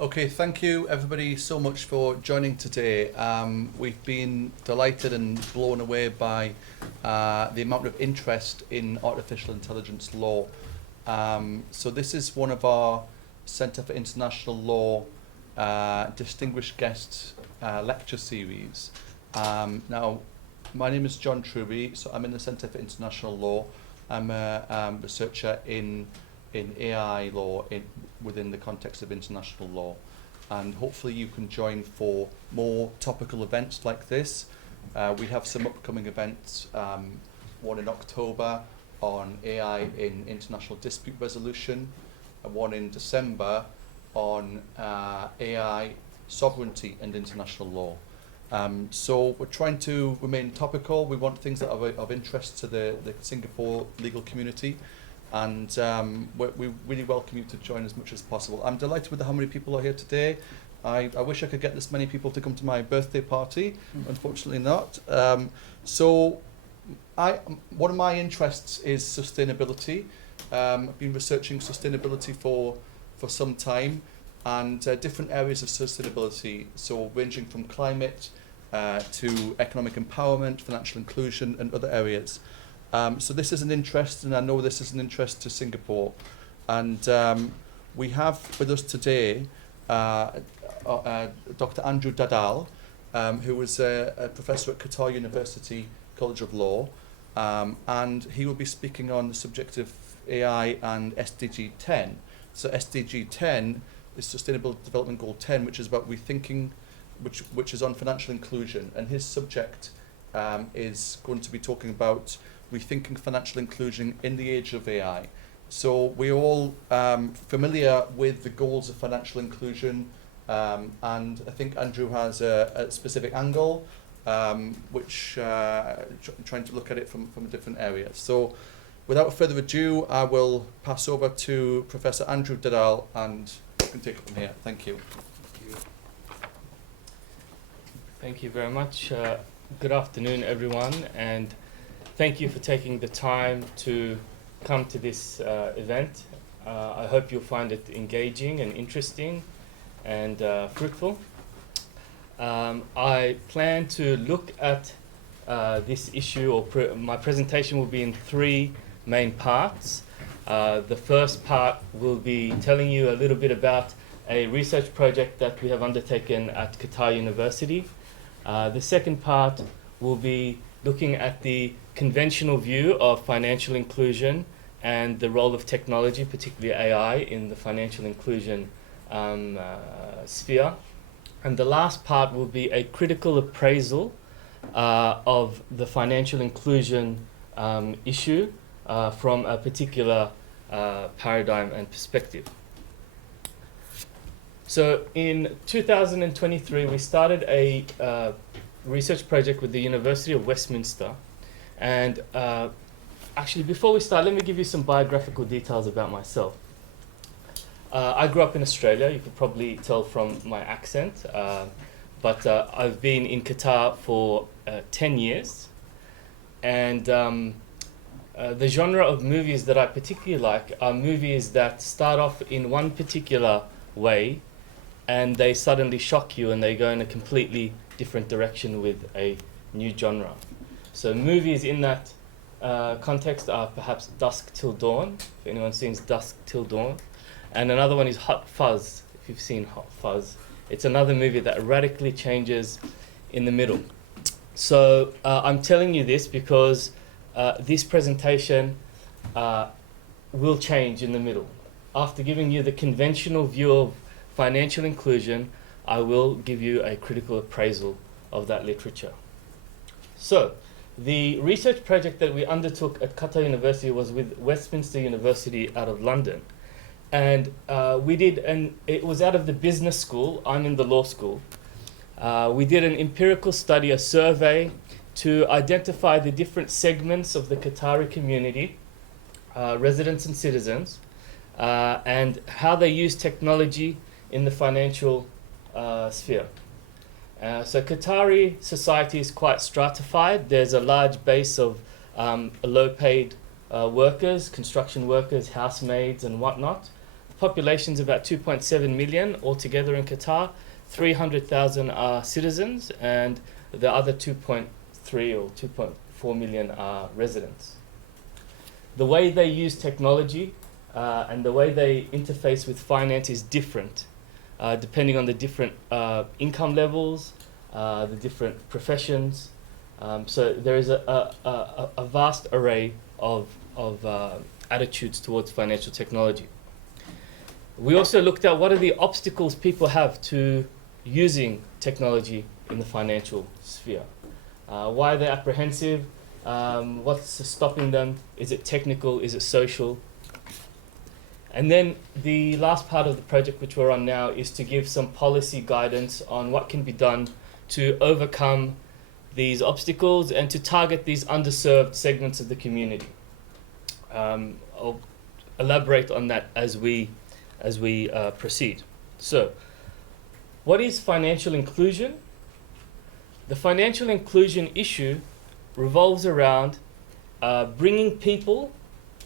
Okay, thank you everybody so much for joining today. We've been delighted and blown away by the amount of interest in artificial intelligence law. So this is one of our Centre for International Law distinguished guest lecture series. Now, my name is John Truby, so I'm in the Centre for International Law. I'm a researcher in AI law within the context of international law, and hopefully you can join for more topical events like this. We have some upcoming events, one in October on AI in international dispute resolution, and one in December on AI sovereignty and international law. So we're trying to remain topical. We want things that are of interest to the Singapore legal community, and we really welcome you to join as much as possible. I'm delighted with how many people are here today. I wish I could get this many people to come to my birthday party. Unfortunately not. So one of my interests is sustainability. I've been researching sustainability for some time, and different areas of sustainability, so ranging from climate to economic empowerment, financial inclusion, and other areas. So this is an interest, and I know this is an interest to Singapore. And we have with us today Dr. Andrew Dadal, who is a professor at Qatar University College of Law, and he will be speaking on the subject of AI and SDG 10. So SDG 10 is Sustainable Development Goal 10, which is about rethinking, which is on financial inclusion, and his subject is going to be talking about rethinking financial inclusion in the age of AI. So we're all familiar with the goals of financial inclusion, and I think Andrew has a specific angle, which trying to look at it from a different area. So without further ado, I will pass over to Professor Andrew Dadal, and you can take it from here. Thank you. Thank you very much. Good afternoon, everyone, and thank you for taking the time to come to this event. I hope you'll find it engaging and interesting and fruitful. I plan to look at this issue, or my presentation will be in three main parts. The first part will be telling you a little bit about a research project that we have undertaken at Qatar University. The second part will be looking at the conventional view of financial inclusion and the role of technology, particularly AI, in the financial inclusion sphere. And the last part will be a critical appraisal of the financial inclusion issue from a particular paradigm and perspective. So in 2023, we started a research project with the University of Westminster. And actually, before we start, let me give you some biographical details about myself. I grew up in Australia, you could probably tell from my accent, but I've been in Qatar for 10 years. And the genre of movies that I particularly like are movies that start off in one particular way, and they suddenly shock you and they go in a completely different direction with a new genre. So movies in that context are perhaps Dusk Till Dawn, if anyone's seen Dusk Till Dawn. And another one is Hot Fuzz, if you've seen Hot Fuzz. It's another movie that radically changes in the middle. So I'm telling you this because this presentation will change in the middle. After giving you the conventional view of financial inclusion, I will give you a critical appraisal of that literature. So, the research project that we undertook at Qatar University was with Westminster University out of London. And it was out of the business school. I'm in the law school. We did an empirical study, a survey, to identify the different segments of the Qatari community, residents and citizens, and how they use technology in the financial sphere. So Qatari society is quite stratified. There's a large base of low-paid workers, construction workers, housemaids and whatnot. population is about 2.7 million altogether in Qatar. 300,000 are citizens, and the other 2.3 or 2.4 million are residents. The way they use technology and the way they interface with finance is different, depending on the different income levels, the different professions. So there is a vast array of attitudes towards financial technology. We also looked at what are the obstacles people have to using technology in the financial sphere. Why are they apprehensive? What's stopping them? Is it technical? Is it social? And then the last part of the project which we're on now is to give some policy guidance on what can be done to overcome these obstacles and to target these underserved segments of the community. I'll elaborate on that as we proceed. So, what is financial inclusion? The financial inclusion issue revolves around bringing people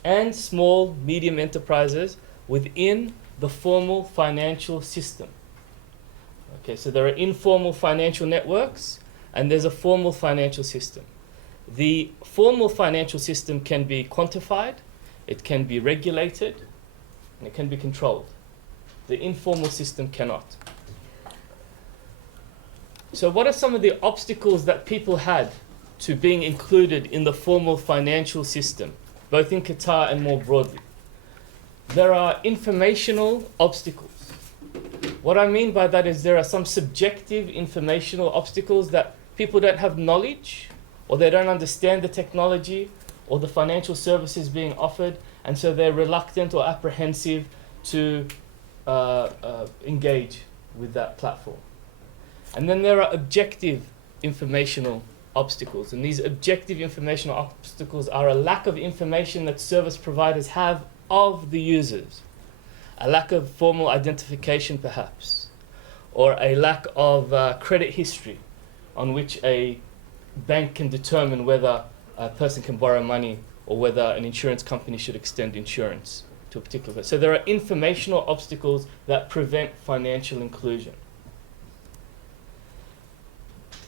and small, medium enterprises within the formal financial system. Okay, so there are informal financial networks and there's a formal financial system. The formal financial system can be quantified, it can be regulated, and it can be controlled. The informal system cannot. So what are some of the obstacles that people had to being included in the formal financial system, both in Qatar and more broadly? There are informational obstacles. What I mean by that is there are some subjective informational obstacles that people don't have knowledge, or they don't understand the technology or the financial services being offered, and so they're reluctant or apprehensive to engage with that platform. And then there are objective informational obstacles, and these objective informational obstacles are a lack of information that service providers have of the users, a lack of formal identification perhaps, or a lack of credit history on which a bank can determine whether a person can borrow money or whether an insurance company should extend insurance to a particular person. So there are informational obstacles that prevent financial inclusion.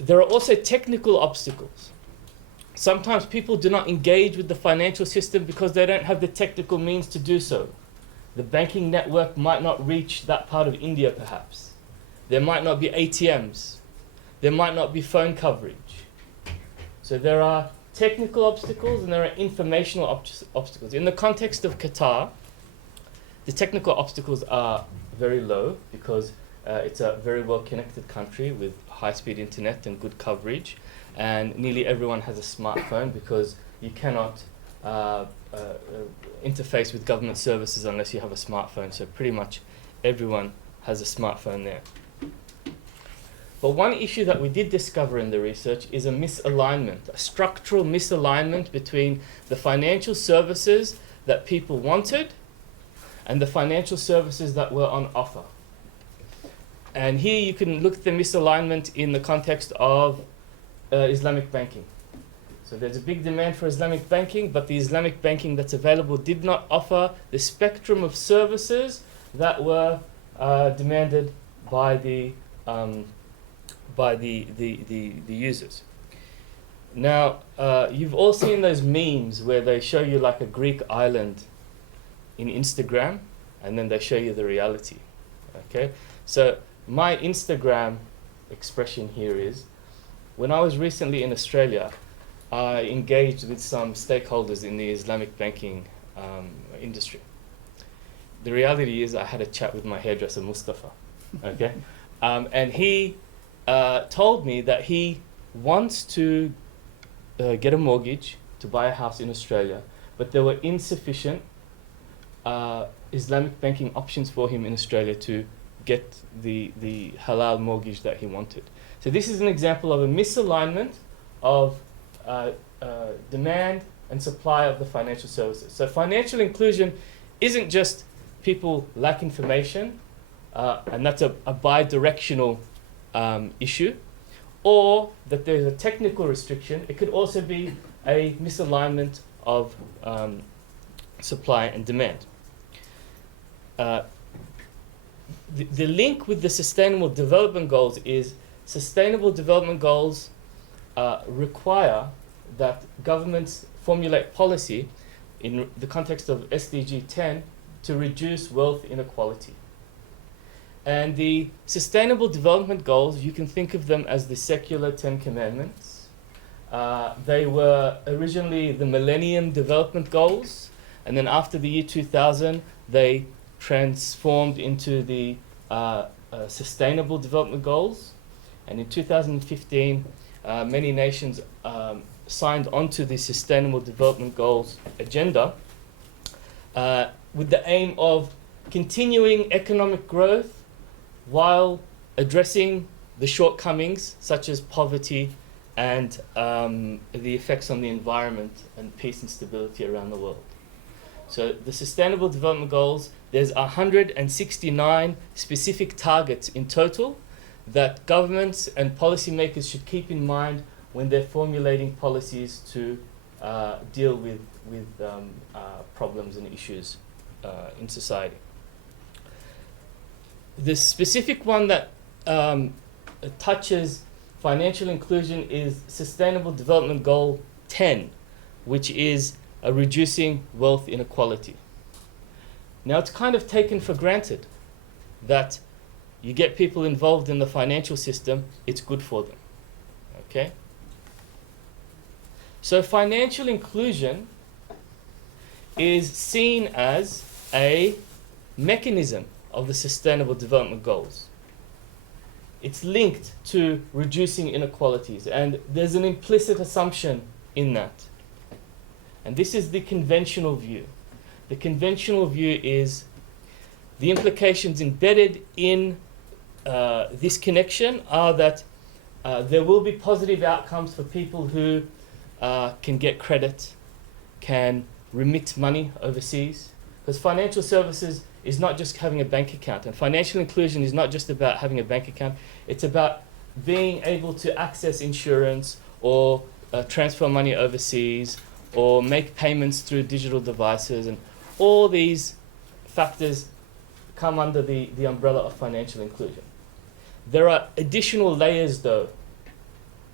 There are also technical obstacles. Sometimes people do not engage with the financial system because they don't have the technical means to do so. The banking network might not reach that part of India perhaps. There might not be ATMs. There might not be phone coverage. So there are technical obstacles and there are informational obstacles. In the context of Qatar, the technical obstacles are very low because it's a very well-connected country with high-speed internet and good coverage, and nearly everyone has a smartphone because you cannot interface with government services unless you have a smartphone. So pretty much everyone has a smartphone there. But one issue that we did discover in the research is a misalignment, a structural misalignment between the financial services that people wanted and the financial services that were on offer. And here you can look at the misalignment in the context of Islamic banking. So there's a big demand for Islamic banking, but the Islamic banking that's available did not offer the spectrum of services that were demanded by the users. Now, you've all seen those memes where they show you like a Greek island in Instagram, and then they show you the reality. Okay, so my Instagram expression here is, when I was recently in Australia, I engaged with some stakeholders in the Islamic banking industry. The reality is I had a chat with my hairdresser, Mustafa, okay? And he told me that he wants to get a mortgage to buy a house in Australia, but there were insufficient Islamic banking options for him in Australia to get the halal mortgage that he wanted. So this is an example of a misalignment of demand and supply of the financial services. So financial inclusion isn't just people lack information, and that's a bi-directional issue, or that there's a technical restriction. It could also be a misalignment of supply and demand. uh, the link with the Sustainable Development Goals is Sustainable Development Goals require that governments formulate policy in the context of SDG 10 to reduce wealth inequality. And the Sustainable Development Goals, you can think of them as the secular 10 Commandments. They were originally the Millennium Development Goals, and then after the year 2000, they transformed into the Sustainable Development Goals. And in 2015, many nations signed onto the Sustainable Development Goals agenda with the aim of continuing economic growth while addressing the shortcomings such as poverty and the effects on the environment and peace and stability around the world. So the Sustainable Development Goals, there's 169 specific targets in total that governments and policymakers should keep in mind when they're formulating policies to deal with problems and issues in society. The specific one that touches financial inclusion is Sustainable Development Goal 10, which is reducing wealth inequality. Now, it's kind of taken for granted that you get people involved in the financial system, it's good for them. Okay? So financial inclusion is seen as a mechanism of the Sustainable Development Goals. It's linked to reducing inequalities, and there's an implicit assumption in that. And this is the conventional view. The conventional view is the implications embedded in this connection are that there will be positive outcomes for people who can get credit, can remit money overseas. Because financial services is not just having a bank account, and financial inclusion is not just about having a bank account, it's about being able to access insurance or transfer money overseas or make payments through digital devices, and all these factors come under the umbrella of financial inclusion. There are additional layers, though,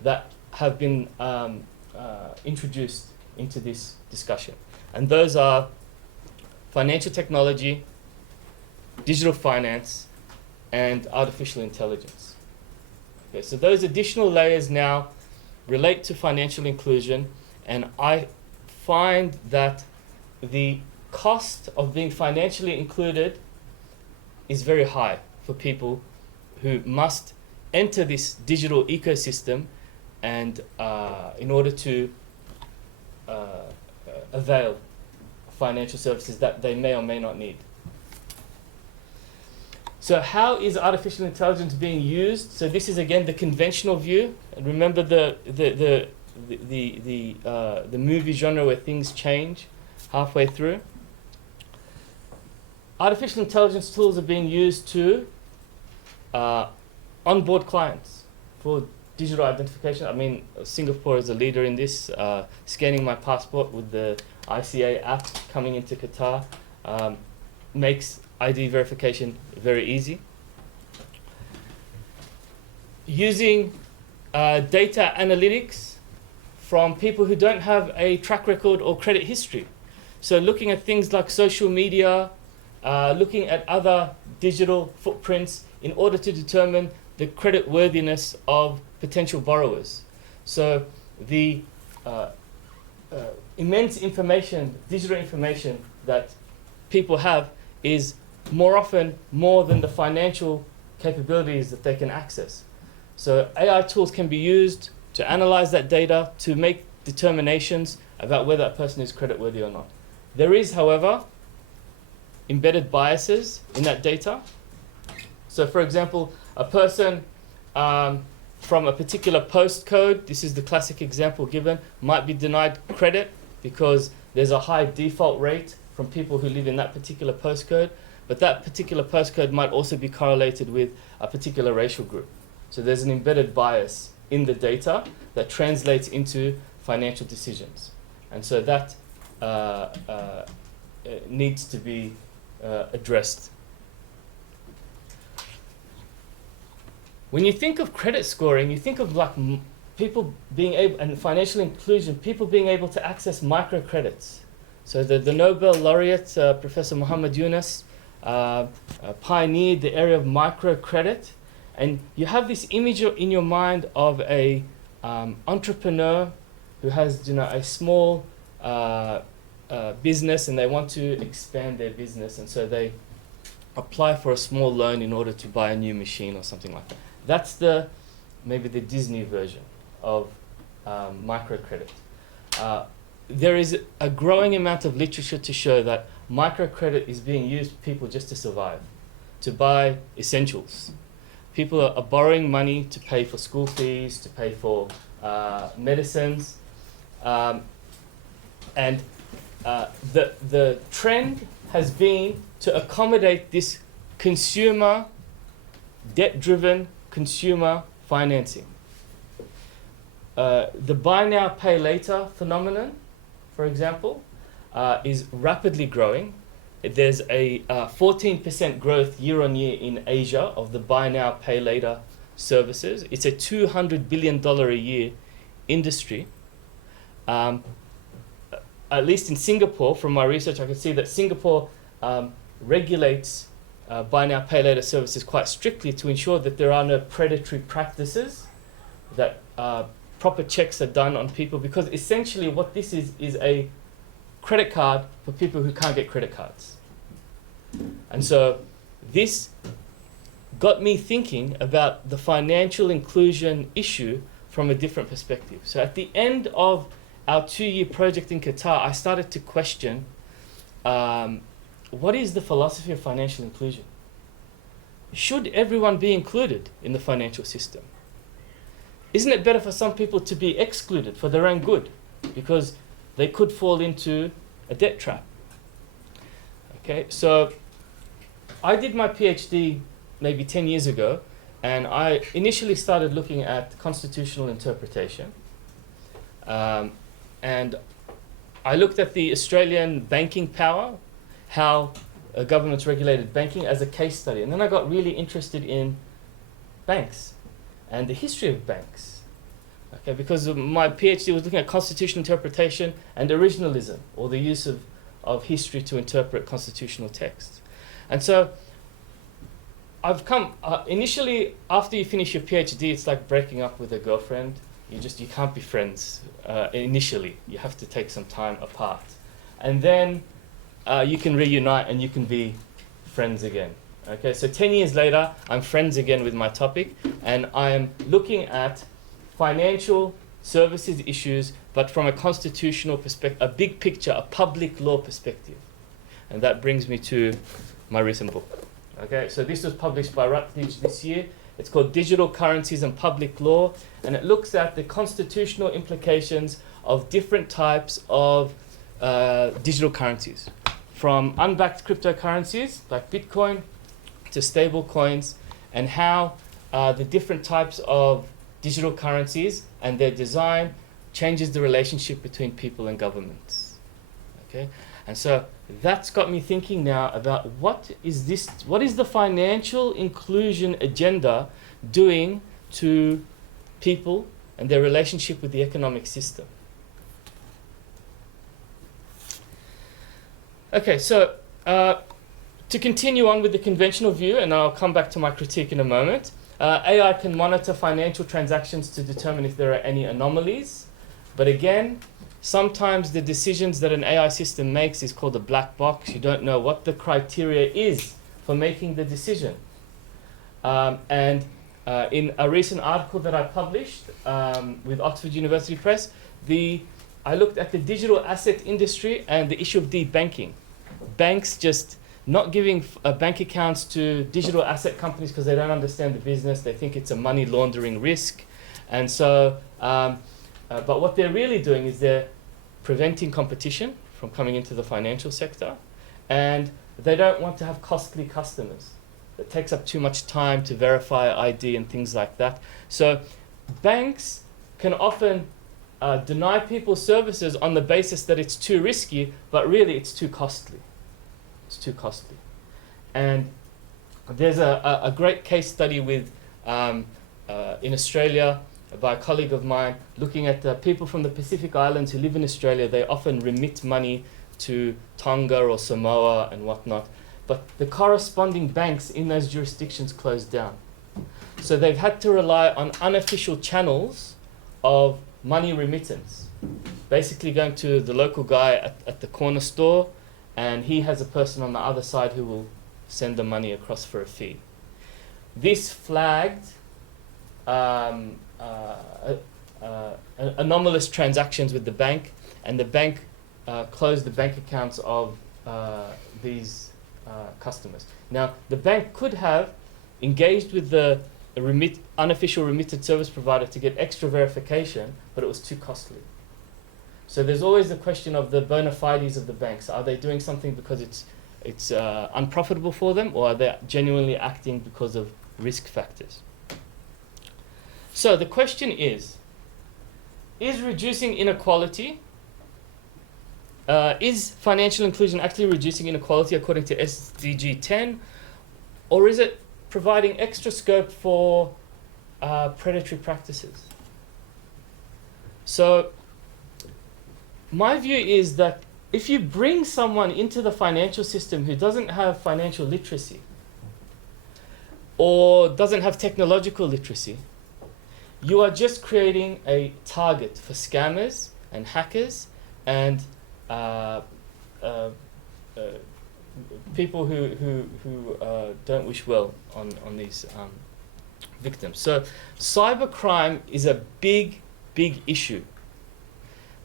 that have been introduced into this discussion, and those are financial technology, digital finance, and artificial intelligence. Okay, so those additional layers now relate to financial inclusion, and I find that the cost of being financially included is very high for people who must enter this digital ecosystem and in order to avail financial services that they may or may not need. So how is artificial intelligence being used? So this is again the conventional view. And remember the movie genre where things change halfway through. Artificial intelligence tools are being used to onboard clients for digital identification. I mean, Singapore is a leader in this. Scanning my passport with the ICA app coming into Qatar makes ID verification very easy. Using data analytics from people who don't have a track record or credit history. So looking at things like social media, looking at other digital footprints in order to determine the credit worthiness of potential borrowers. So the immense information, digital information that people have is more often more than the financial capabilities that they can access. So AI tools can be used to analyze that data to make determinations about whether a person is creditworthy or not. There is, however, embedded biases in that data. So for example, a person from a particular postcode, this is the classic example given, might be denied credit because there's a high default rate from people who live in that particular postcode, but that particular postcode might also be correlated with a particular racial group. So there's an embedded bias in the data that translates into financial decisions. And so that needs to be addressed. When you think of credit scoring, you think of like people being able, and financial inclusion, people being able to access microcredits. So the Nobel laureate, Professor Muhammad Yunus, pioneered the area of microcredit. And you have this image in your mind of a entrepreneur who has, a small business, and they want to expand their business, and so they apply for a small loan in order to buy a new machine or something like that. That's maybe the Disney version of microcredit. There is a growing amount of literature to show that microcredit is being used for people just to survive, to buy essentials. People are borrowing money to pay for school fees, to pay for medicines, and the trend has been to accommodate this consumer, debt-driven consumer financing. The buy now, pay later phenomenon, for example, is rapidly growing. There's a 14% growth year on year in Asia of the buy now, pay later services. It's a $200 billion a year industry. At least in Singapore, from my research, I can see that Singapore regulates buy now, pay later services quite strictly to ensure that there are no predatory practices, that proper checks are done on people, because essentially what this is a credit card for people who can't get credit cards. And so this got me thinking about the financial inclusion issue from a different perspective. So at the end of our 2-year project in Qatar, I started to question what is the philosophy of financial inclusion? Should everyone be included in the financial system? Isn't it better for some people to be excluded for their own good, because they could fall into a debt trap? Okay, so I did my PhD maybe 10 years ago, and I initially started looking at constitutional interpretation. And I looked at the Australian banking power, how governments regulated banking as a case study. And then I got really interested in banks and the history of banks. Okay, because my PhD was looking at constitutional interpretation and originalism, or the use of history to interpret constitutional texts. And so I've come, initially, after you finish your PhD, it's like breaking up with a girlfriend. You can't be friends initially. You have to take some time apart. And then you can reunite and you can be friends again. Okay, so 10 years later, I'm friends again with my topic, and I'm looking at financial services issues, but from a constitutional perspective, a big picture, a public law perspective. And that brings me to my recent book. Okay, so this was published by Rethinking this year. It's called Digital Currencies and Public Law, and it looks at the constitutional implications of different types of digital currencies, from unbacked cryptocurrencies like Bitcoin to stable coins, and how the different types of digital currencies and their design changes the relationship between people and governments. Okay, and so that's got me thinking now about what is the financial inclusion agenda doing to people and their relationship with the economic system. Okay, so to continue on with the conventional view, and I'll come back to my critique in a moment, AI can monitor financial transactions to determine if there are any anomalies. But again, sometimes the decisions that an AI system makes is called a black box. You don't know what the criteria is for making the decision. In a recent article that I published with Oxford University Press, I looked at the digital asset industry and the issue of debanking. Banks just not giving bank accounts to digital asset companies because they don't understand the business. They think it's a money laundering risk. And so, but what they're really doing is they're preventing competition from coming into the financial sector. And they don't want to have costly customers. It takes up too much time to verify ID and things like that. So banks can often deny people services on the basis that it's too risky, but really it's too costly. It's too costly. And there's a great case study with in Australia by a colleague of mine looking at people from the Pacific Islands who live in Australia. They often remit money to Tonga or Samoa and whatnot, but the corresponding banks in those jurisdictions closed down. So they've had to rely on unofficial channels of money remittance, basically going to the local guy at the corner store, and he has a person on the other side who will send the money across for a fee. This flagged anomalous transactions with the bank, and the bank closed the bank accounts of these customers. Now, the bank could have engaged with the unofficial remitted service provider to get extra verification, but it was too costly. So there's always the question of the bona fides of the banks. Are they doing something because it's unprofitable for them, or are they genuinely acting because of risk factors? So the question is reducing inequality, is financial inclusion actually reducing inequality according to SDG 10, or is it providing extra scope for predatory practices? So my view is that if you bring someone into the financial system who doesn't have financial literacy or doesn't have technological literacy, you are just creating a target for scammers and hackers and people who don't wish well on these victims. So cybercrime is a big issue.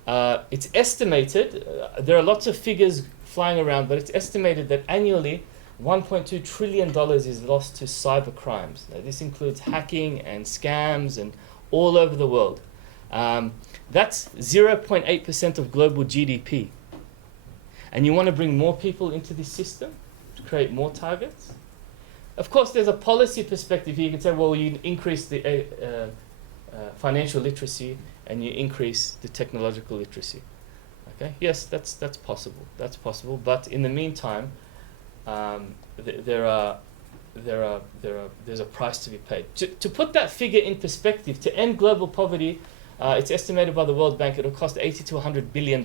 It's estimated, there are lots of figures flying around, but it's estimated that annually $1.2 trillion is lost to cyber crimes. Now, this includes hacking and scams and all over the world. That's 0.8% of global GDP. And you want to bring more people into this system to create more targets? Of course, there's a policy perspective here. You can say, well, you increase the financial literacy and you increase the technological literacy. Okay? Yes, that's possible. That's possible. But in the meantime, there's a price to be paid. To put that figure in perspective, to end global poverty, it's estimated by the World Bank it'll cost $80 to $100 billion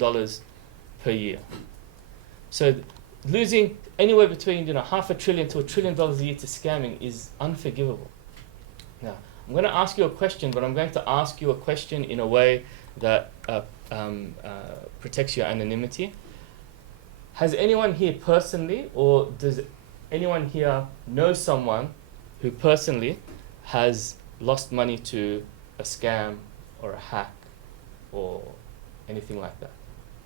per year. So losing anywhere between $500 billion to $1 trillion a year to scamming is unforgivable. Now, I'm going to ask you a question, but I'm going to ask you a question in a way that protects your anonymity. Has anyone here personally, or does anyone here know someone who personally has lost money to a scam or a hack or anything like that?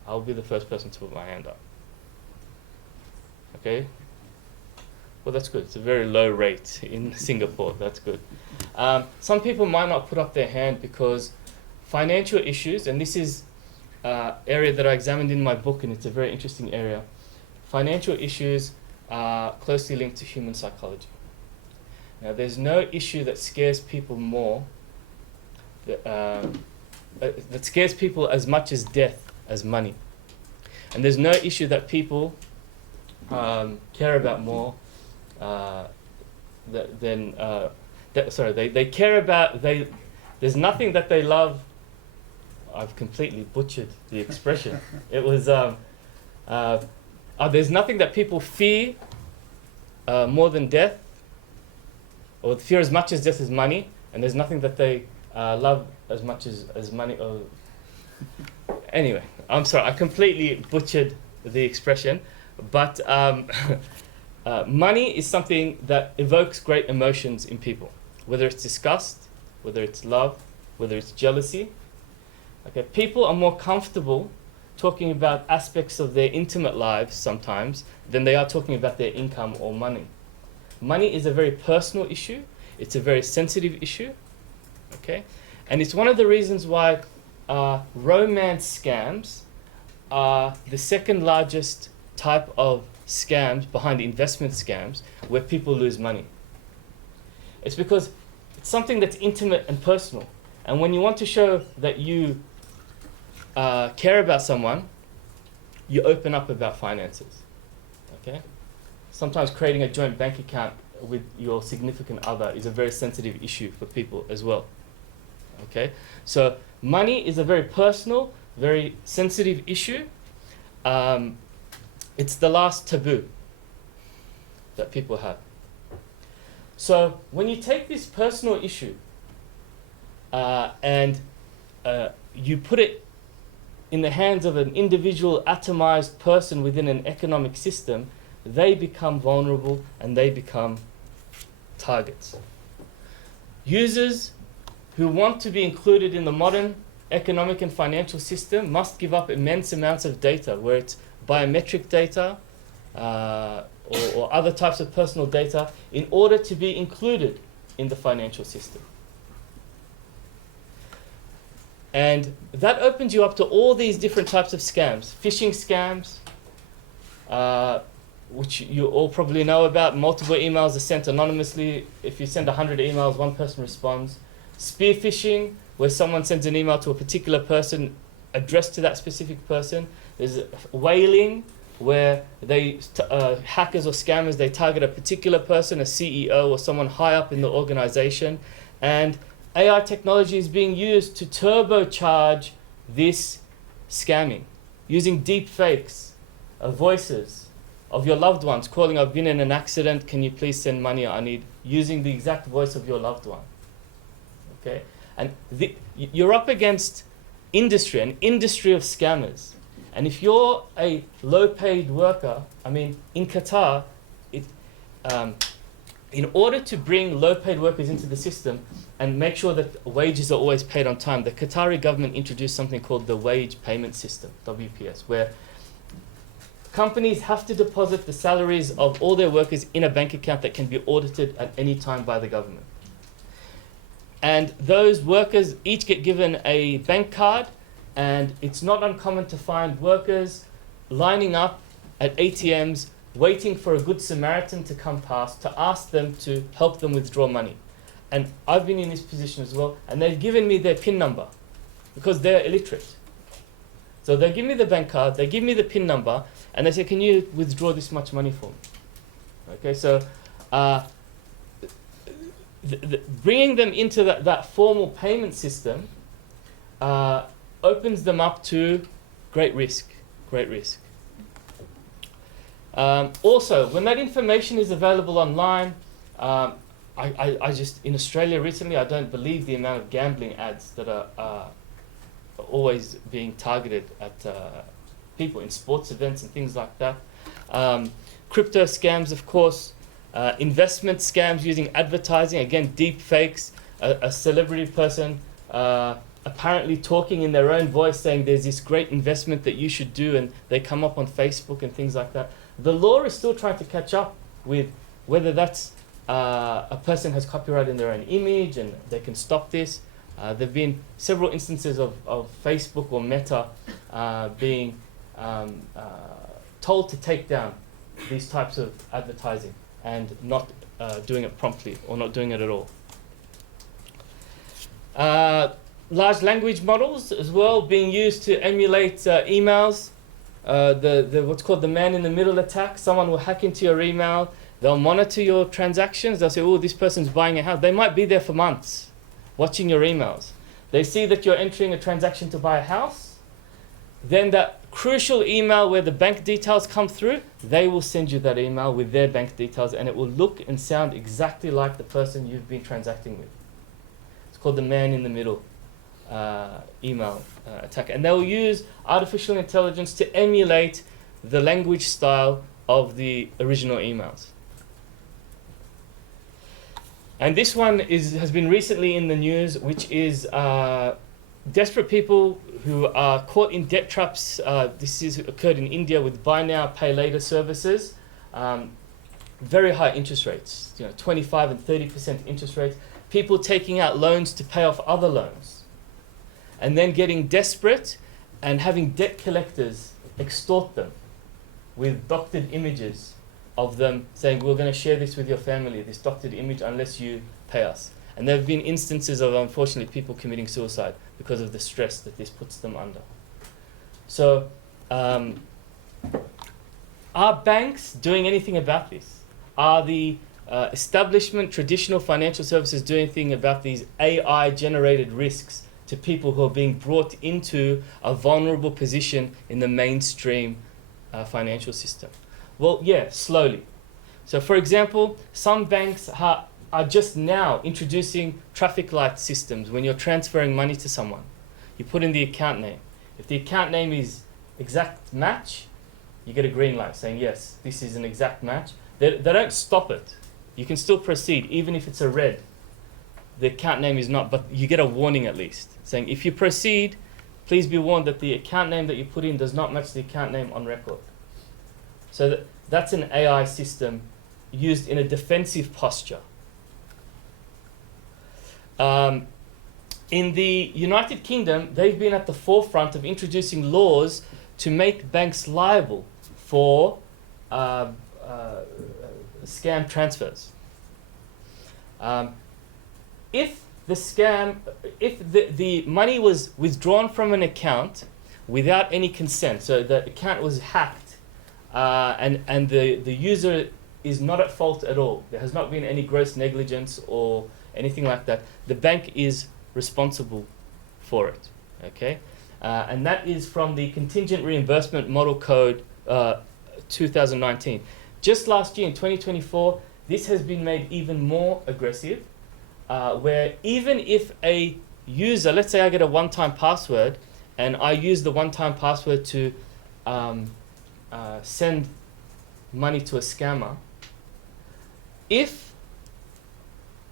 I'll be the first person to put my hand up. Okay? Well, that's good. It's a very low rate in Singapore. That's good. Some people might not put up their hand because financial issues, and this is area that I examined in my book, and it's a very interesting area. Financial issues are closely linked to human psychology. Now, there's no issue that scares people more, that scares people as much as death as money. And there's no issue that people care about more they care about, there's nothing that they love. I've completely butchered the expression. It was, there's nothing that people fear more than death, or fear as much as death as money, and there's nothing that they love as much as money. Anyway, I'm sorry, I completely butchered the expression, but money is something that evokes great emotions in people, whether it's disgust, whether it's love, whether it's jealousy. Okay, people are more comfortable talking about aspects of their intimate lives sometimes than they are talking about their income or money. Money is a very personal issue. It's a very sensitive issue. Okay, and it's one of the reasons why romance scams are the second largest type of scams behind investment scams where people lose money. It's because it's something that's intimate and personal. And when you want to show that you care about someone, you open up about finances. Okay? sometimes creating a joint bank account with your significant other is a very sensitive issue for people as well. Okay, so money is a very personal, very sensitive issue. It's the last taboo that people have. So when you take this personal issue and you put it in the hands of an individual atomized person within an economic system, they become vulnerable and they become targets. Users who want to be included in the modern economic and financial system must give up immense amounts of data, where it's biometric data or other types of personal data, in order to be included in the financial system. And that opens you up to all these different types of scams. Phishing scams, which you all probably know about. Multiple emails are sent anonymously. If you send 100 emails, one person responds. Spear phishing, where someone sends an email to a particular person addressed to that specific person. There's whaling, where they hackers or scammers, they target a particular person, a CEO or someone high up in the organization. And AI technology is being used to turbocharge this scamming, using deep fakes of voices of your loved ones calling, "I've been in an accident, can you please send money, I need," using the exact voice of your loved one. Okay? And you're up against industry, an industry of scammers. And if you're a low-paid worker, I mean, in Qatar, in order to bring low-paid workers into the system and make sure that wages are always paid on time, the Qatari government introduced something called the Wage Payment System, WPS, where companies have to deposit the salaries of all their workers in a bank account that can be audited at any time by the government. And those workers each get given a bank card, and it's not uncommon to find workers lining up at ATMs waiting for a good Samaritan to come past to ask them to help them withdraw money. And I've been in this position as well, and they've given me their PIN number because they're illiterate. So they give me the bank card, they give me the PIN number, and they say, "Can you withdraw this much money for me?" Okay, so bringing them into that formal payment system opens them up to great risk, great risk. Also, when that information is available online, I just, in Australia recently, I don't believe the amount of gambling ads that are always being targeted at people in sports events and things like that. Crypto scams, of course, investment scams using advertising, again, deep fakes, a celebrity person apparently talking in their own voice saying there's this great investment that you should do, and they come up on Facebook and things like that. The law is still trying to catch up with whether that's a person has copyright in their own image and they can stop this. There have been several instances of Facebook or Meta being told to take down these types of advertising and not doing it promptly or not doing it at all. Large language models as well being used to emulate emails. What's called the man-in-the-middle attack. Someone will hack into your email. They'll monitor your transactions. They'll say, "Oh, this person's buying a house." They might be there for months watching your emails. They see that you're entering a transaction to buy a house. Then that crucial email where the bank details come through, they will send you that email with their bank details, and it will look and sound exactly like the person you've been transacting with. It's called the man-in-the-middle email attack. And they'll use artificial intelligence to emulate the language style of the original emails. And this one has been recently in the news, which is desperate people who are caught in debt traps. This has occurred in India with buy now, pay later services. Very high interest rates, 25 and 30% interest rates. People taking out loans to pay off other loans. And then getting desperate and having debt collectors extort them with doctored images of them saying, "We're going to share this with your family, this doctored image, unless you pay us." And there have been instances of, unfortunately, people committing suicide because of the stress that this puts them under. So Are banks doing anything about this? Are the establishment, traditional financial services doing anything about these AI-generated risks to people who are being brought into a vulnerable position in the mainstream financial system? Well, yeah, slowly. So, for example, some banks are just now introducing traffic light systems. When you're transferring money to someone, you put in the account name. If the account name is exact match, you get a green light saying, yes, this is an exact match. They don't stop it. You can still proceed, even if it's a red. The account name is not, but you get a warning at least, saying if you proceed, please be warned that the account name that you put in does not match the account name on record. So that's an AI system used in a defensive posture. In the United Kingdom, they've been at the forefront of introducing laws to make banks liable for scam transfers. If the money was withdrawn from an account without any consent, so the account was hacked, and the user is not at fault at all, there has not been any gross negligence or anything like that, the bank is responsible for it. Okay, and that is from the Contingent Reimbursement Model Code 2019. Just last year in 2024, this has been made even more aggressive, where even if a user, let's say I get a one-time password, and I use the one-time password to send money to a scammer, if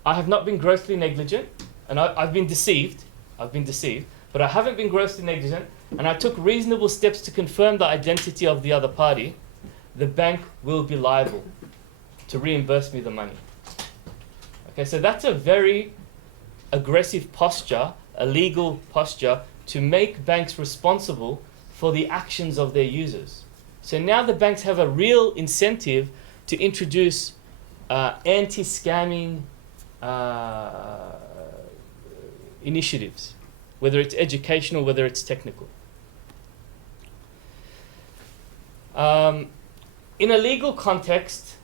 I have not been grossly negligent, and I've been deceived, but I haven't been grossly negligent, and I took reasonable steps to confirm the identity of the other party, the bank will be liable to reimburse me the money. Okay, so that's a very aggressive posture, a legal posture, to make banks responsible for the actions of their users. So now the banks have a real incentive to introduce anti-scamming initiatives, whether it's educational, whether it's technical. In a legal context,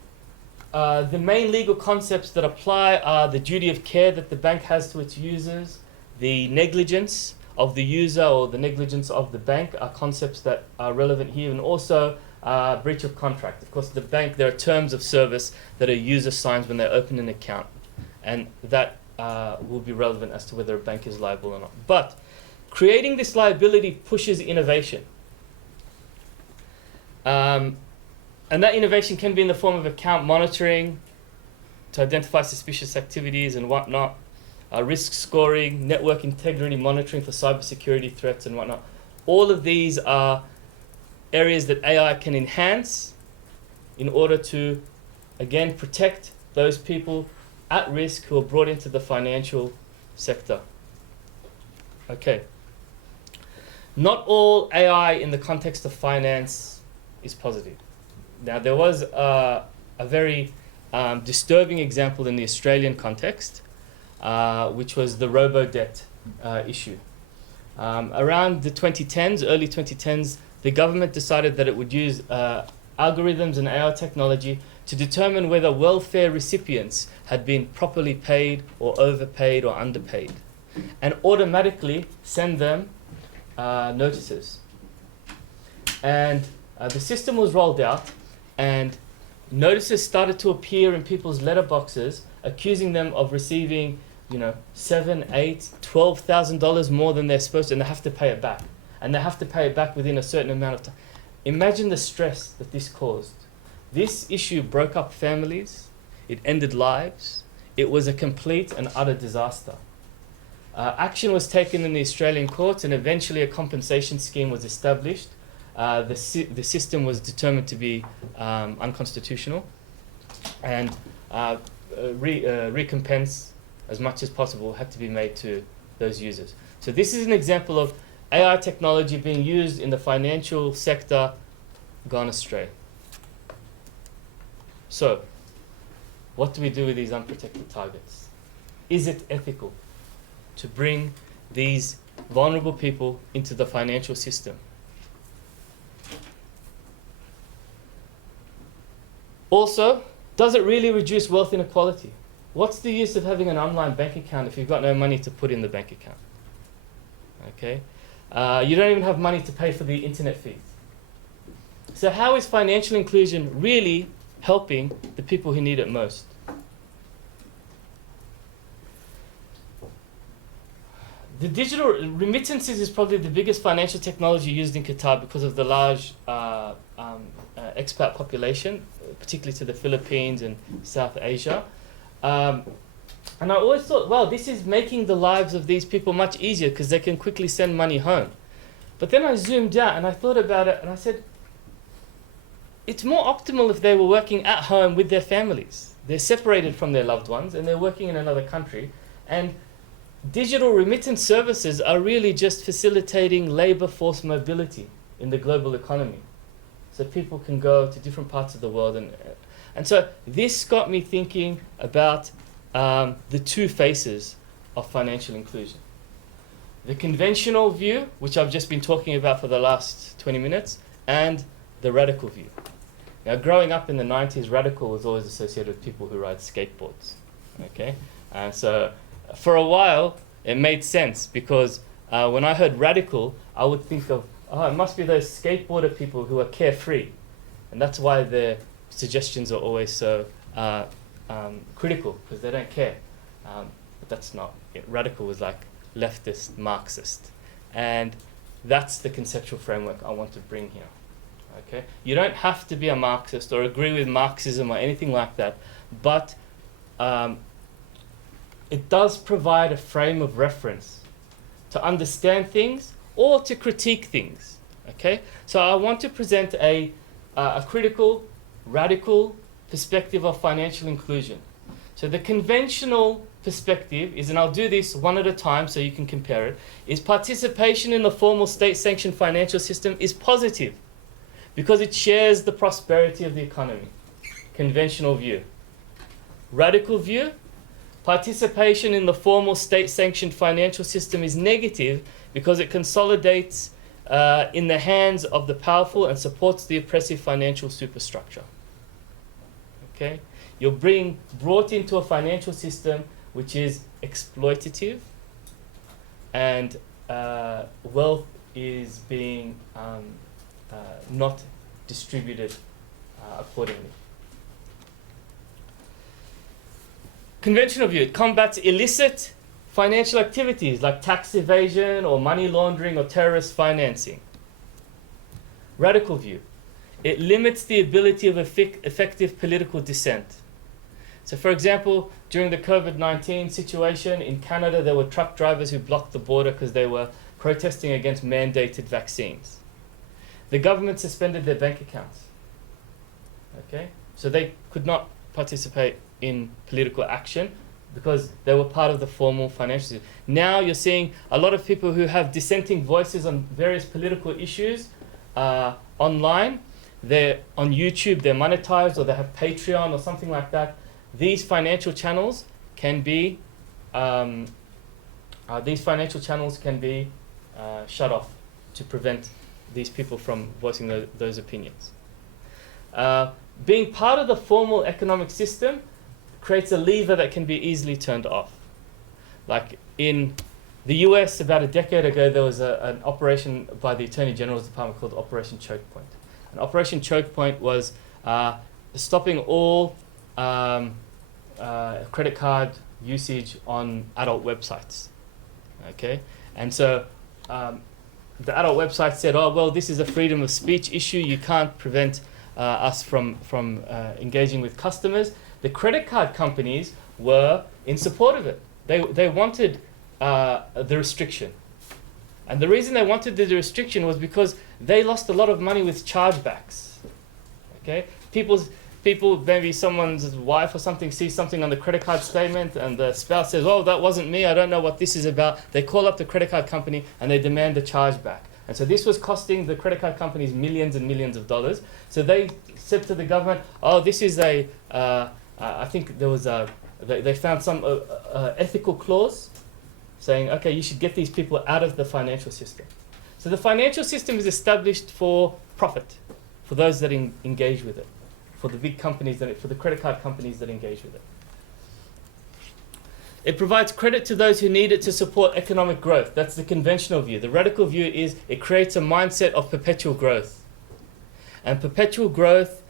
the main legal concepts that apply are the duty of care that the bank has to its users, the negligence of the user or the negligence of the bank are concepts that are relevant here, and also breach of contract. Of course, the bank, there are terms of service that a user signs when they open an account, and that will be relevant as to whether a bank is liable or not. But creating this liability pushes innovation. And that innovation can be in the form of account monitoring to identify suspicious activities and whatnot, risk scoring, network integrity monitoring for cybersecurity threats and whatnot. All of these are areas that AI can enhance in order to, again, protect those people at risk who are brought into the financial sector. Okay. Not all AI in the context of finance is positive. Now, there was a very disturbing example in the Australian context, which was the robo-debt issue. Around the 2010s, early 2010s, the government decided that it would use algorithms and AI technology to determine whether welfare recipients had been properly paid or overpaid or underpaid, and automatically send them notices. And the system was rolled out, and notices started to appear in people's letterboxes accusing them of receiving, $7,000, $8,000, $12,000 more than they're supposed to, and they have to pay it back. And they have to pay it back within a certain amount of time. Imagine the stress that this caused. This issue broke up families. It ended lives. It was a complete and utter disaster. Action was taken in the Australian courts, and eventually a compensation scheme was established. The system was determined to be unconstitutional, and recompense as much as possible had to be made to those users. So this is an example of AI technology being used in the financial sector gone astray. So, what do we do with these unprotected targets? Is it ethical to bring these vulnerable people into the financial system? Also, does it really reduce wealth inequality? What's the use of having an online bank account if you've got no money to put in the bank account? Okay, you don't even have money to pay for the internet fees. So how is financial inclusion really helping the people who need it most? The digital remittances is probably the biggest financial technology used in Qatar because of the large expat population, particularly to the Philippines and South Asia. And I always thought, well, this is making the lives of these people much easier because they can quickly send money home. But then I zoomed out and I thought about it and I said, it's more optimal if they were working at home with their families. They're separated from their loved ones and they're working in another country. And digital remittance services are really just facilitating labor force mobility in the global economy. So people can go to different parts of the world. And so this got me thinking about the two faces of financial inclusion. The conventional view, which I've just been talking about for the last 20 minutes, and the radical view. Now, growing up in the 90s, radical was always associated with people who ride skateboards. Okay? And so for a while, it made sense because when I heard radical, I would think of, oh, it must be those skateboarder people who are carefree. And that's why their suggestions are always so critical, because they don't care. But that's not it. Radical was like leftist, Marxist. And that's the conceptual framework I want to bring here. Okay? You don't have to be a Marxist or agree with Marxism or anything like that, but it does provide a frame of reference to understand things or to critique things. Okay? So I want to present a critical, radical perspective of financial inclusion. So the conventional perspective is, and I'll do this one at a time so you can compare it, is participation in the formal state-sanctioned financial system is positive because it shares the prosperity of the economy. Conventional view. Radical view, participation in the formal state-sanctioned financial system is negative because it consolidates in the hands of the powerful and supports the oppressive financial superstructure. Okay? You're brought into a financial system which is exploitative, and wealth is being not distributed accordingly. Conventional view, it combats illicit financial activities like tax evasion or money laundering or terrorist financing. Radical view, it limits the ability of effective political dissent. So for example, during the COVID-19 situation in Canada, there were truck drivers who blocked the border because they were protesting against mandated vaccines. The government suspended their bank accounts. Okay? So they could not participate in political action because they were part of the formal financial system. Now you're seeing a lot of people who have dissenting voices on various political issues online. They're on YouTube, they're monetized, or they have Patreon or something like that. These financial channels can be shut off to prevent these people from voicing those opinions. Being part of the formal economic system creates a lever that can be easily turned off. Like in the US, about a decade ago, there was an operation by the Attorney General's Department called Operation Choke Point. And Operation Choke Point was stopping all credit card usage on adult websites. Okay, and so the adult website said, "Oh well, this is a freedom of speech issue. You can't prevent us from engaging with customers." The credit card companies were in support of it. They wanted the restriction, and the reason they wanted the restriction was because they lost a lot of money with chargebacks. Okay, people, maybe someone's wife or something sees something on the credit card statement and the spouse says, "Oh, that wasn't me, I don't know what this is about." They call up the credit card company and they demand a chargeback. And so this was costing the credit card companies millions and millions of dollars. So they said to the government, "Oh, this is I think there was they found some ethical clause saying, okay, you should get these people out of the financial system." So the financial system is established for profit, for those that engage with it. for the big companies, for the credit card companies that engage with it. It provides credit to those who need it to support economic growth. That's the conventional view. The radical view is it creates a mindset of perpetual growth. And perpetual growth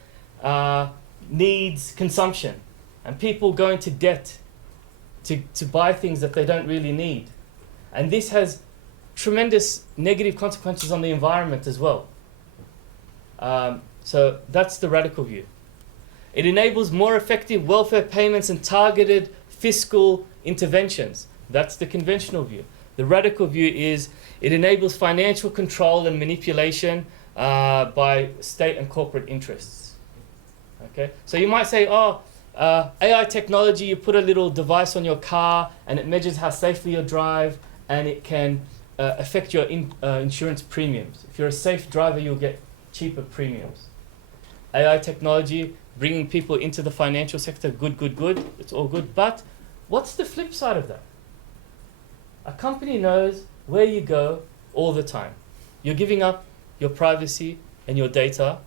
needs consumption. And people go into debt to buy things that they don't really need. And this has tremendous negative consequences on the environment as well. So that's the radical view. It enables more effective welfare payments and targeted fiscal interventions. That's the conventional view. The radical view is it enables financial control and manipulation by state and corporate interests. Okay, so you might say, AI technology, you put a little device on your car and it measures how safely you drive, and it can affect your insurance premiums. If you're a safe driver, you'll get cheaper premiums. AI technology, bringing people into the financial sector, good. It's all good. But what's the flip side of that? A company knows where you go all the time. You're giving up your privacy and your data.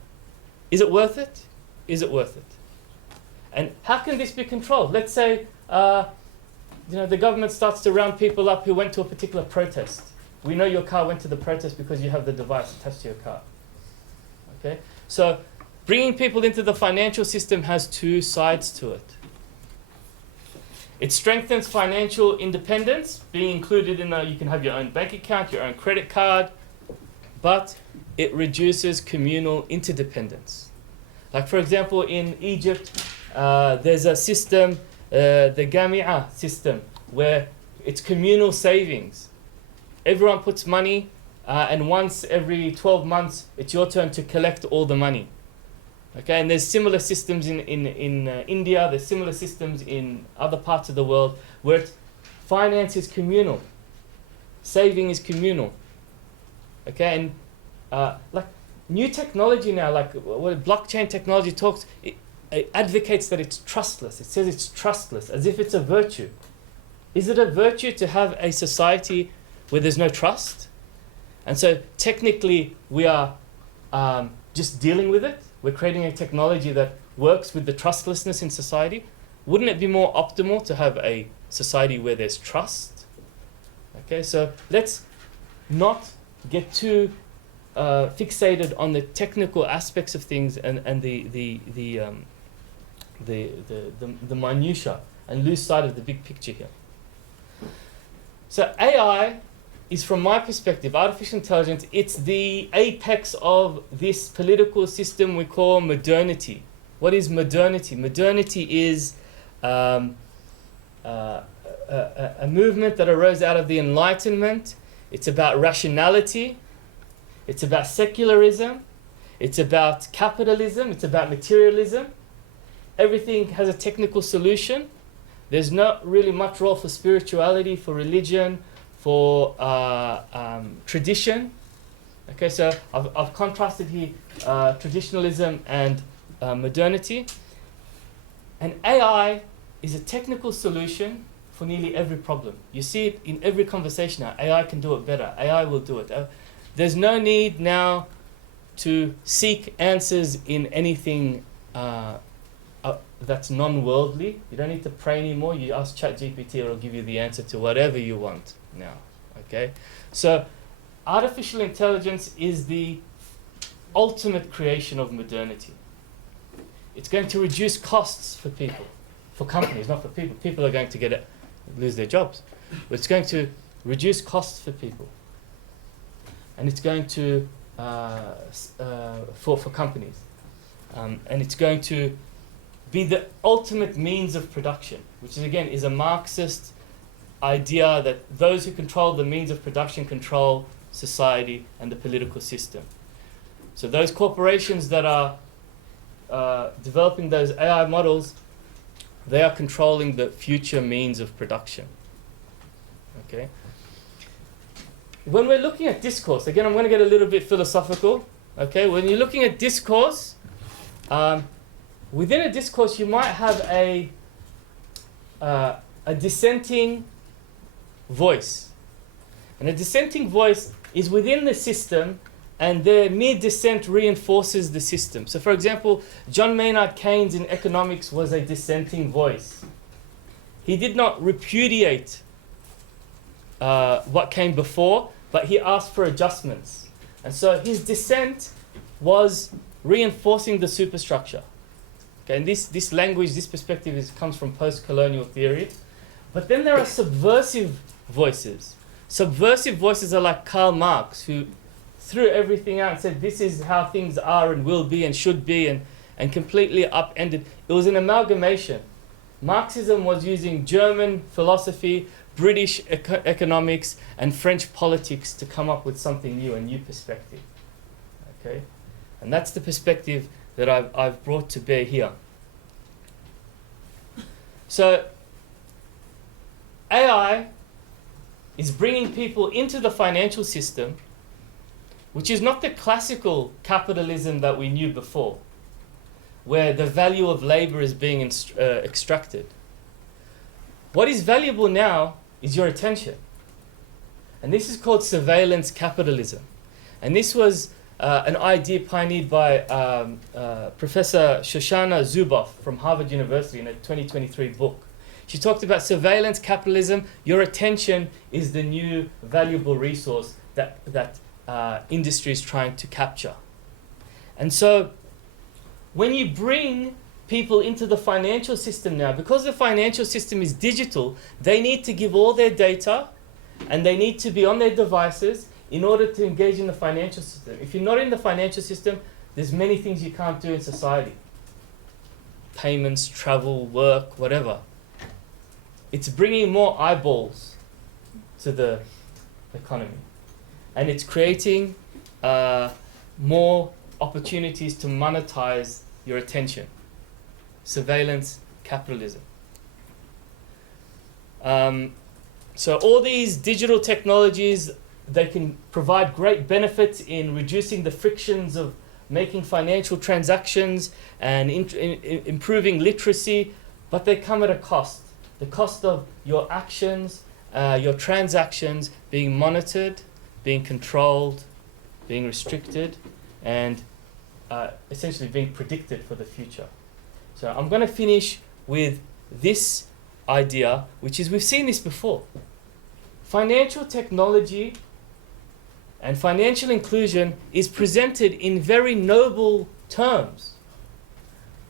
Is it worth it? Is it worth it? And how can this be controlled? Let's say the government starts to round people up who went to a particular protest. We know your car went to the protest because you have the device attached to your car. Okay, so bringing people into the financial system has two sides to it. It strengthens financial independence, being included in you can have your own bank account, your own credit card, but it reduces communal interdependence. Like for example, in Egypt, there's a system, the Gami'a system, where it's communal savings. Everyone puts money, and once every 12 months, it's your turn to collect all the money. Okay, and there's similar systems in India, there's similar systems in other parts of the world where finance is communal, saving is communal. Okay, and like new technology now, like what blockchain technology talks, it advocates that it's trustless. It says it's trustless, as if it's a virtue. Is it a virtue to have a society where there's no trust? And so technically we are just dealing with it. We're creating a technology that works with the trustlessness in society. Wouldn't it be more optimal to have a society where there's trust? Okay, so let's not get too fixated on the technical aspects of things and the minutia, and lose sight of the big picture here. So AI is, from my perspective, artificial intelligence, it's the apex of this political system we call modernity. What is modernity? Modernity is a movement that arose out of the Enlightenment. It's about rationality. It's about secularism. It's about capitalism. It's about materialism. Everything has a technical solution. There's not really much role for spirituality, for religion, for tradition. Okay, so I've contrasted here traditionalism and modernity. And AI is a technical solution for nearly every problem. You see it in every conversation now. AI can do it better. AI will do it. There's no need now to seek answers in anything that's non-worldly. You don't need to pray anymore. You ask ChatGPT, it'll give you the answer to whatever you want now. Okay, so artificial intelligence is the ultimate creation of modernity. It's going to reduce costs for people, for companies, not for people. People are going to lose their jobs, but it's going to reduce costs for people, and it's going to for companies, and it's going to be the ultimate means of production, which is again is a Marxist idea that those who control the means of production control society and the political system. So those corporations that are developing those AI models, they are controlling the future means of production. Okay. When we're looking at discourse, again, I'm going to get a little bit philosophical. Okay, when you're looking at discourse, within a discourse, you might have a dissenting voice. And a dissenting voice is within the system, and their mere dissent reinforces the system. So for example, John Maynard Keynes in economics was a dissenting voice. He did not repudiate what came before, but he asked for adjustments. And so his dissent was reinforcing the superstructure. Okay, and this language, this perspective comes from post-colonial theory. But then there are subversive voices. Subversive voices are like Karl Marx, who threw everything out and said, this is how things are and will be and should be, and completely upended. It was an amalgamation. Marxism was using German philosophy, British economics, and French politics to come up with something new, a new perspective. Okay? And that's the perspective that I've brought to bear here. So, AI is bringing people into the financial system, which is not the classical capitalism that we knew before, where the value of labor is being extracted. What is valuable now is your attention. And this is called surveillance capitalism. And this was an idea pioneered by Professor Shoshana Zuboff from Harvard University in a 2023 book. She talked about surveillance capitalism. Your attention is the new valuable resource that industry is trying to capture. And so when you bring people into the financial system now, because the financial system is digital, they need to give all their data and they need to be on their devices in order to engage in the financial system. If you're not in the financial system, there's many things you can't do in society. Payments, travel, work, whatever. It's bringing more eyeballs to the economy. And it's creating more opportunities to monetize your attention. Surveillance capitalism. So all these digital technologies, they can provide great benefits in reducing the frictions of making financial transactions and improving literacy, but they come at a cost. The cost of your actions, your transactions being monitored, being controlled, being restricted, and essentially being predicted for the future. So I'm going to finish with this idea, which is, we've seen this before. Financial technology and financial inclusion is presented in very noble terms.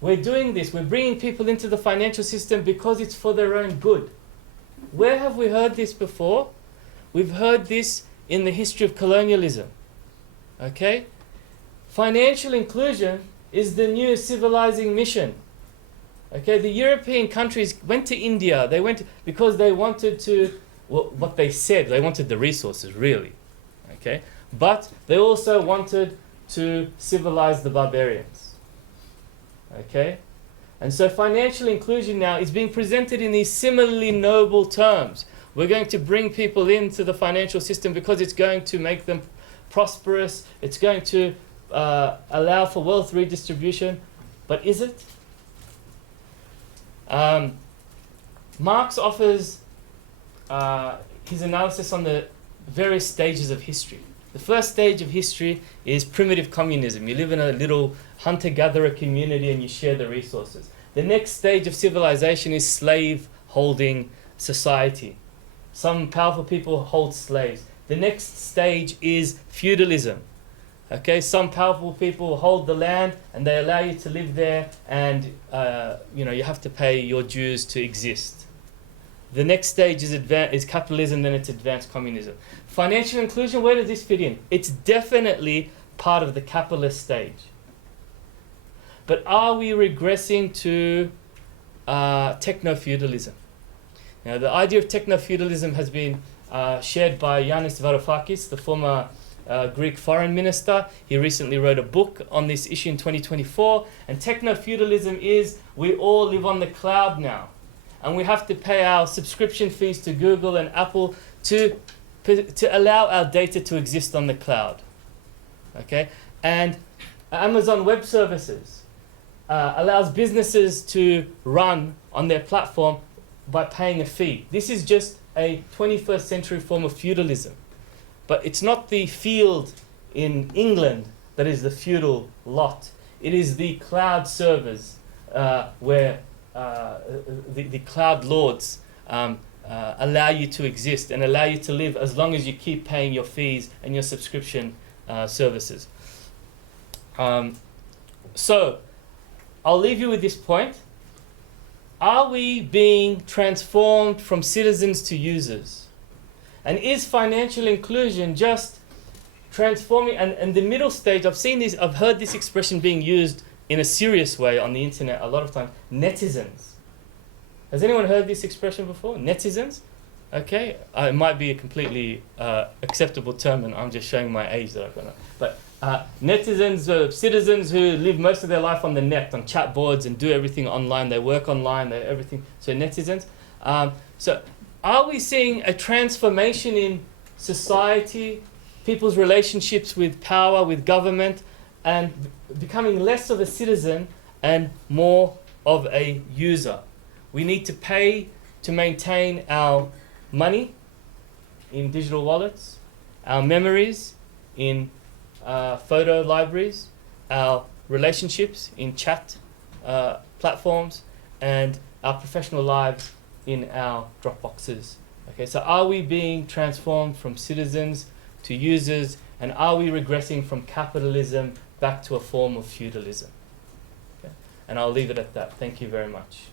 We're doing this, we're bringing people into the financial system because it's for their own good. Where have we heard this before? We've heard this in the history of colonialism. Okay? Financial inclusion is the new civilizing mission. Okay, the European countries went to India. They went because they wanted to, well, what they said, they wanted the resources, really. Okay, but they also wanted to civilize the barbarians. Okay, and so financial inclusion now is being presented in these similarly noble terms. We're going to bring people into the financial system because it's going to make them prosperous. It's going to allow for wealth redistribution. But is it? Marx offers his analysis on the various stages of history. The first stage of history is primitive communism. You live in a little hunter-gatherer community and you share the resources. The next stage of civilization is slave-holding society. Some powerful people hold slaves. The next stage is feudalism. Okay, some powerful people hold the land and they allow you to live there, and you have to pay your dues to exist. The next stage is capitalism, then it's advanced communism. Financial inclusion, where does this fit in? It's definitely part of the capitalist stage. But are we regressing to techno-feudalism? Now, the idea of techno-feudalism has been shared by Yanis Varoufakis, the former Greek foreign minister. He recently wrote a book on this issue in 2024. And techno-feudalism is, we all live on the cloud now. And we have to pay our subscription fees to Google and Apple to allow our data to exist on the cloud. Okay? And Amazon Web Services allows businesses to run on their platform by paying a fee. This is just a 21st century form of feudalism. But it's not the field in England that is the feudal lot. It is the cloud servers where the cloud lords allow you to exist and allow you to live as long as you keep paying your fees and your subscription services. So, I'll leave you with this point. Are we being transformed from citizens to users? And is financial inclusion just transforming? And the middle stage, I've heard this expression being used in a serious way on the internet a lot of times. Netizens. Has anyone heard this expression before? Netizens? Okay, it might be a completely acceptable term, and I'm just showing my age that I've got. But netizens are citizens who live most of their life on the net, on chat boards, and do everything online. They work online, they everything. So netizens. So are we seeing a transformation in society, people's relationships with power, with government, and becoming less of a citizen and more of a user? We need to pay to maintain our money in digital wallets, our memories in photo libraries, our relationships in chat platforms, and our professional lives in our Dropboxes. Okay, so are we being transformed from citizens to users, and are we regressing from capitalism back to a form of feudalism? Okay. And I'll leave it at that. Thank you very much.